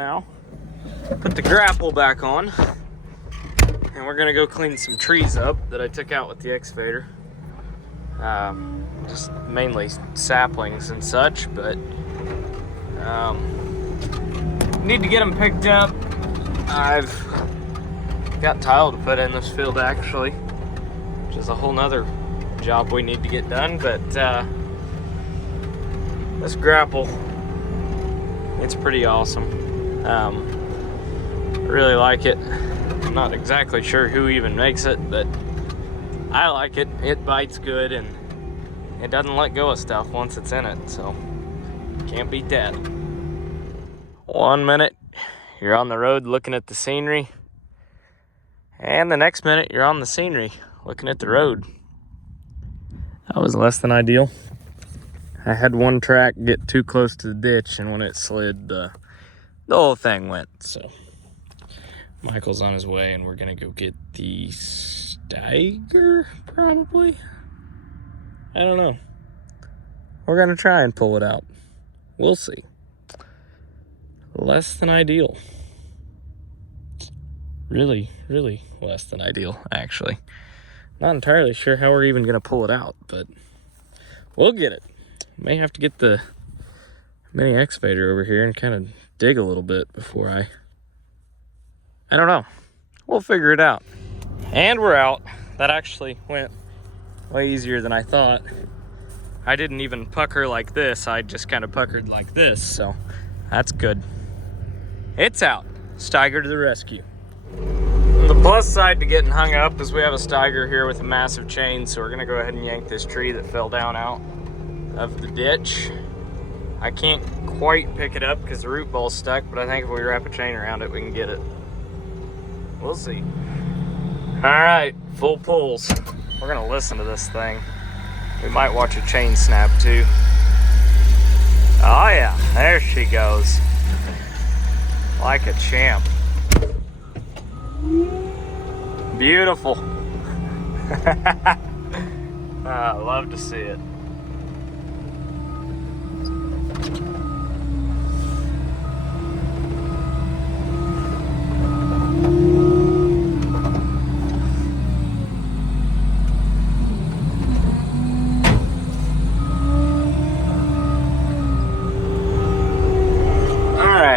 now. Put the grapple back on. And we're gonna go clean some trees up that I took out with the excavator. Just mainly saplings and such, but need to get them picked up. I've got tile to put in this field actually, which is a whole nother job we need to get done, but this grapple, it's pretty awesome. I really like it. I'm not exactly sure who even makes it, but I like it. It bites good and it doesn't let go of stuff once it's in it, so can't beat that. 1 minute you're on the road looking at the scenery, and the next minute you're on the scenery looking at the road. That was less than ideal. I had one track get too close to the ditch, and when it slid, the whole thing went. So Michael's on his way, and we're gonna go get the Steiger, probably. I don't know. We're gonna try and pull it out. We'll see. Less than ideal. Really, really less than ideal, actually. Not entirely sure how we're even gonna pull it out, but we'll get it. May have to get the mini excavator over here and kind of dig a little bit before I don't know. We'll figure it out. And we're out. That actually went way easier than I thought. I didn't even pucker like this. I just kind of puckered like this, so that's good. It's out. Steiger to the rescue. The plus side to getting hung up is we have a Steiger here with a massive chain, so we're gonna go ahead and yank this tree that fell down out of the ditch. I can't quite pick it up because the root ball's stuck, but I think if we wrap a chain around it, we can get it. We'll see. All right, full pulls. We're gonna listen to this thing. We might watch a chain snap too. Oh yeah, there she goes. Like a champ. Beautiful. I love to see it.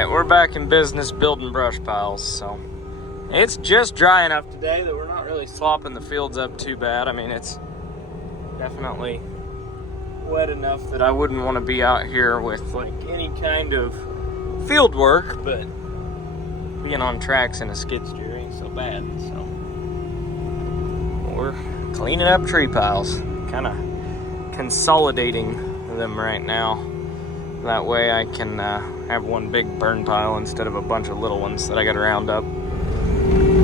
We're back in business building brush piles, so it's just dry enough today that we're not really slopping the fields up too bad. I mean, it's definitely wet enough that I wouldn't want to be out here with like any kind of field work, but being on tracks in a skid steer ain't so bad. So we're cleaning up tree piles, kind of consolidating them right now. That way I can have one big burn pile instead of a bunch of little ones that I gotta round up.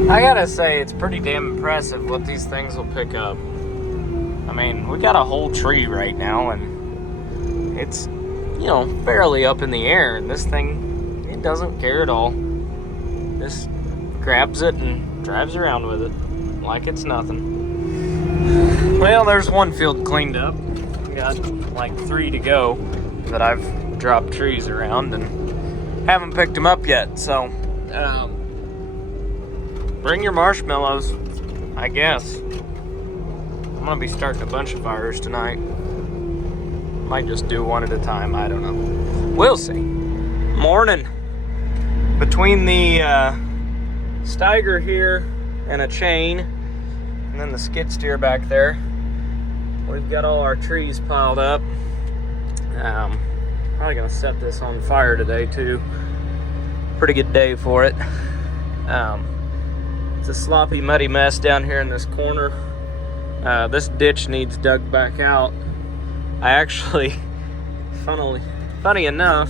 I gotta say, it's pretty damn impressive what these things will pick up. I mean, we got a whole tree right now, and it's, you know, fairly up in the air, and this thing, it doesn't care at all. Just grabs it and drives around with it like it's nothing. Well, there's one field cleaned up. We got like 3 to go that I've dropped trees around and haven't picked them up yet, so bring your marshmallows, I guess. I'm gonna be starting a bunch of fires tonight. Might just do one at a time, I don't know. We'll see. Morning. Between the Steiger here and a chain, and then the skid steer back there, we've got all our trees piled up. Probably gonna set this on fire today too. Pretty good day for it. It's a sloppy, muddy mess down here in this corner. This ditch needs dug back out. I actually, funny enough,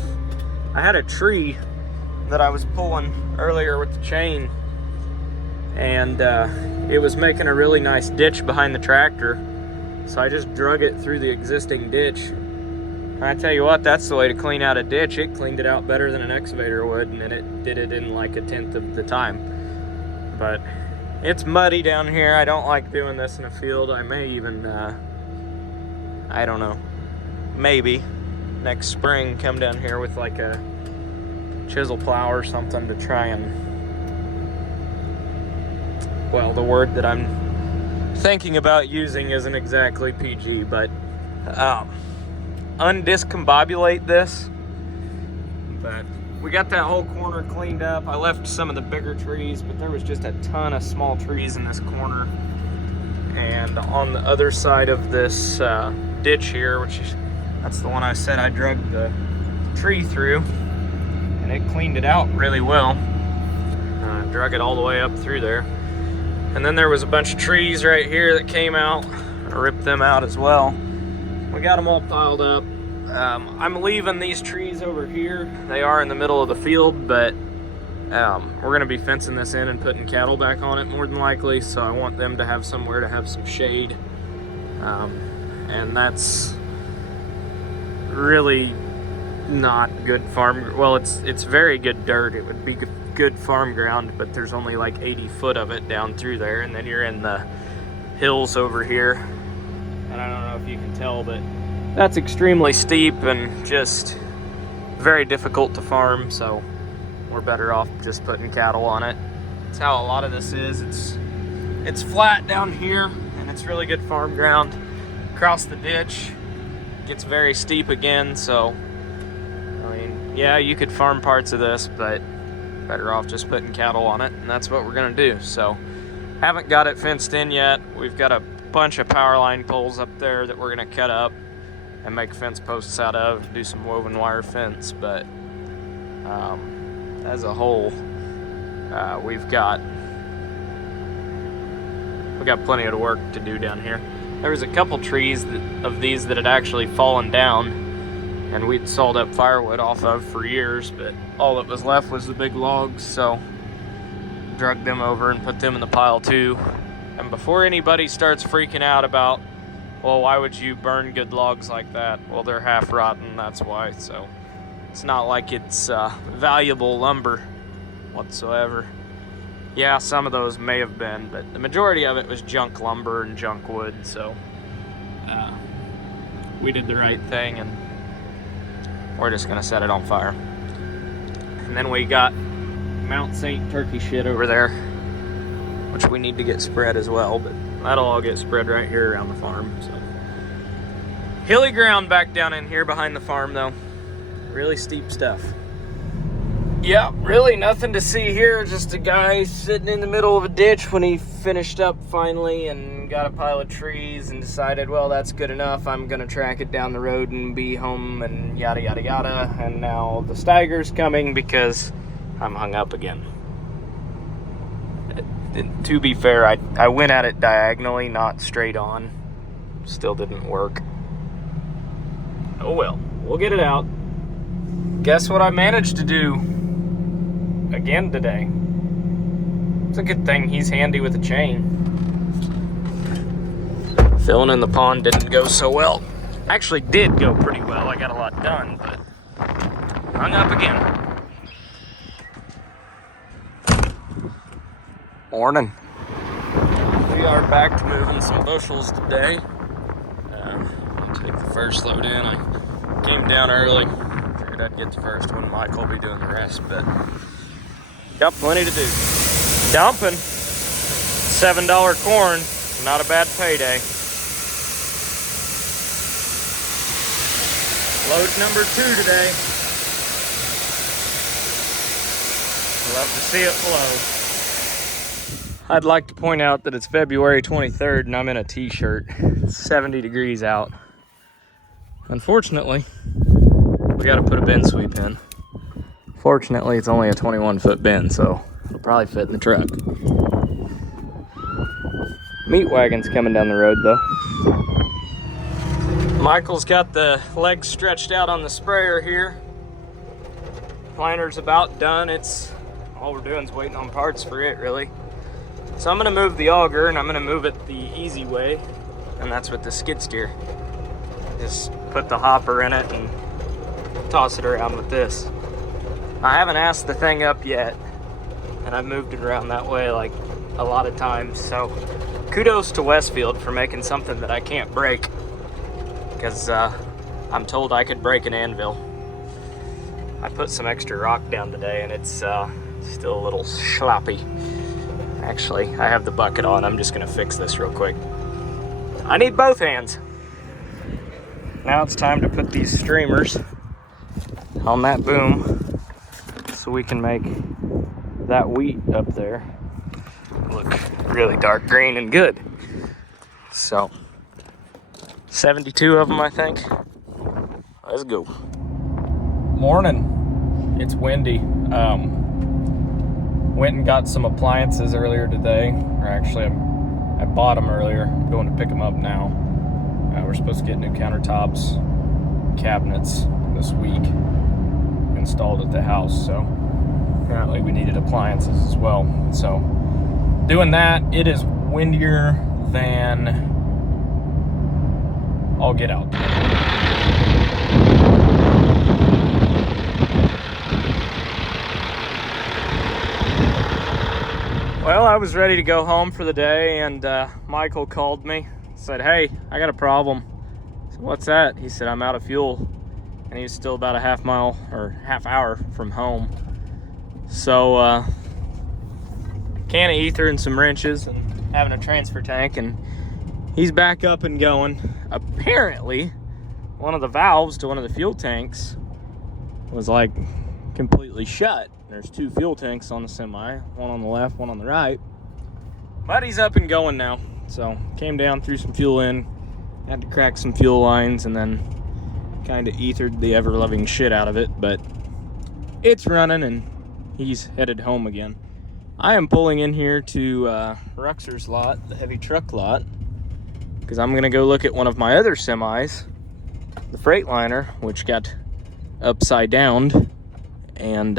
I had a tree that I was pulling earlier with the chain, and it was making a really nice ditch behind the tractor. So I just drug it through the existing ditch. I tell you what, that's the way to clean out a ditch. It cleaned it out better than an excavator would, and then it did it in like 1/10 of the time. But it's muddy down here. I don't like doing this in a field. I may even, I don't know, maybe next spring come down here with like a chisel plow or something to try and, well, the word that I'm thinking about using isn't exactly PG, but undiscombobulate this. But we got that whole corner cleaned up. I left some of the bigger trees, but there was just a ton of small trees in this corner. And on the other side of this ditch here, that's the one I said I drug the tree through, and it cleaned it out really well. Drug it all the way up through there. And then there was a bunch of trees right here that came out. I ripped them out as well. We got them all piled up. I'm leaving these trees over here. They are in the middle of the field, but we're going to be fencing this in and putting cattle back on it more than likely, so I want them to have somewhere to have some shade. And that's really not good farm. Well, it's very good dirt. It would be good farm ground, but there's only like 80 foot of it down through there, and then you're in the hills over here. And I don't know if you can tell, but that's extremely steep and just very difficult to farm, so we're better off just putting cattle on it. That's how a lot of this is. It's flat down here, and it's really good farm ground. Across the ditch, it gets very steep again, so I mean, yeah, you could farm parts of this, but better off just putting cattle on it, and that's what we're gonna do. So, haven't got it fenced in yet. We've got a bunch of power line poles up there that we're gonna cut up and make fence posts out of, do some woven wire fence, but as a whole, we've got plenty of work to do down here. There was a couple trees of these that had actually fallen down, and we'd sawed up firewood off of for years, but all that was left was the big logs, so drug them over and put them in the pile too. And before anybody starts freaking out about, well, why would you burn good logs like that? Well, they're half rotten, that's why. So it's not like it's valuable lumber whatsoever. Yeah, some of those may have been, but the majority of it was junk lumber and junk wood, so we did the right thing, and we're just gonna set it on fire. And then we got Mount St. turkey shit over there, which we need to get spread as well, but that'll all get spread right here around the farm. So hilly ground back down in here behind the farm though. Really steep stuff. Yeah, really nothing to see here. Just a guy sitting in the middle of a ditch when he finished up finally and got a pile of trees and decided, well, that's good enough. I'm gonna track it down the road and be home and yada, yada, yada. And now the Steiger's coming because I'm hung up again. To be fair, I went at it diagonally, not straight on. Still didn't work. Oh well, we'll get it out. Guess what I managed to do again today? It's a good thing he's handy with a chain. Filling in the pond didn't go so well. Actually did go pretty well. I got a lot done, but hung up again. Morning. We are back to moving some bushels today. I'll take the first load in. I came down early. Figured I'd get the first one. Michael will be doing the rest, but got plenty to do. Dumping. $7 corn. Not a bad payday. Load number 2 today. Love to see it flow. I'd like to point out that it's February 23rd and I'm in a t-shirt. It's 70 degrees out. Unfortunately, we gotta put a bin sweep in. Fortunately, it's only a 21-foot bin, so it'll probably fit in the truck. Meat wagon's coming down the road though. Michael's got the legs stretched out on the sprayer here. Planter's about done. All we're doing is waiting on parts for it, really. So I'm gonna move the auger, and I'm gonna move it the easy way, and that's with the skid steer. Just put the hopper in it and toss it around with this. I haven't asked the thing up yet, and I've moved it around that way like a lot of times, so kudos to Westfield for making something that I can't break, because I'm told I could break an anvil. I put some extra rock down today and it's still a little sloppy. Actually, I have the bucket on. I'm just gonna fix this real quick. I need both hands. Now it's time to put these streamers on that boom so we can make that wheat up there look really dark green and good. So 72 of them, I think. Let's go. Morning. It's windy. Went and got some appliances earlier today, or actually I bought them earlier. I'm going to pick them up now. We're supposed to get new countertops, cabinets this week installed at the house, so apparently we needed appliances as well. So doing that. It is windier than all get out. Well, I was ready to go home for the day, and Michael called me, said, "Hey, I got a problem." I said, "What's that?" He said, "I'm out of fuel," and he was still about a half hour from home. So can of ether and some wrenches and having a transfer tank, and he's back up and going. Apparently one of the valves to one of the fuel tanks was like completely shut. There's two fuel tanks on the semi, one on the left, one on the right, but he's up and going now. So came down, threw some fuel in, had to crack some fuel lines, and then kind of ethered the ever-loving shit out of it, but it's running and he's headed home again. I am pulling in here to Ruxer's lot, the heavy truck lot, because I'm gonna go look at one of my other semis, the Freightliner, which got upside down, and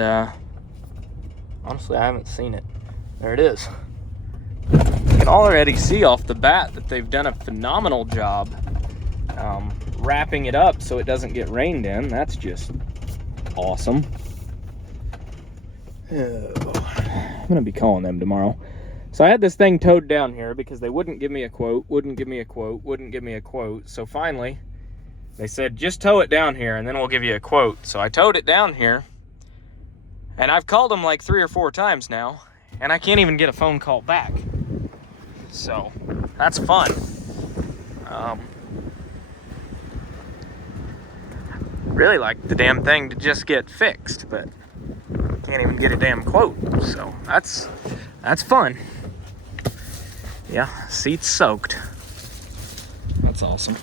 honestly, I haven't seen it. There it is. You can already see off the bat that they've done a phenomenal job wrapping it up so it doesn't get rained in. That's just awesome. I'm gonna be calling them tomorrow. So I had this thing towed down here because they wouldn't give me a quote, wouldn't give me a quote. So finally, they said, just tow it down here and then we'll give you a quote. So I towed it down here, and I've called them like 3 or 4 times now, and I can't even get a phone call back. So that's fun. Really like the damn thing to just get fixed, but can't even get a damn quote. So that's fun. Yeah, seat's soaked. That's awesome.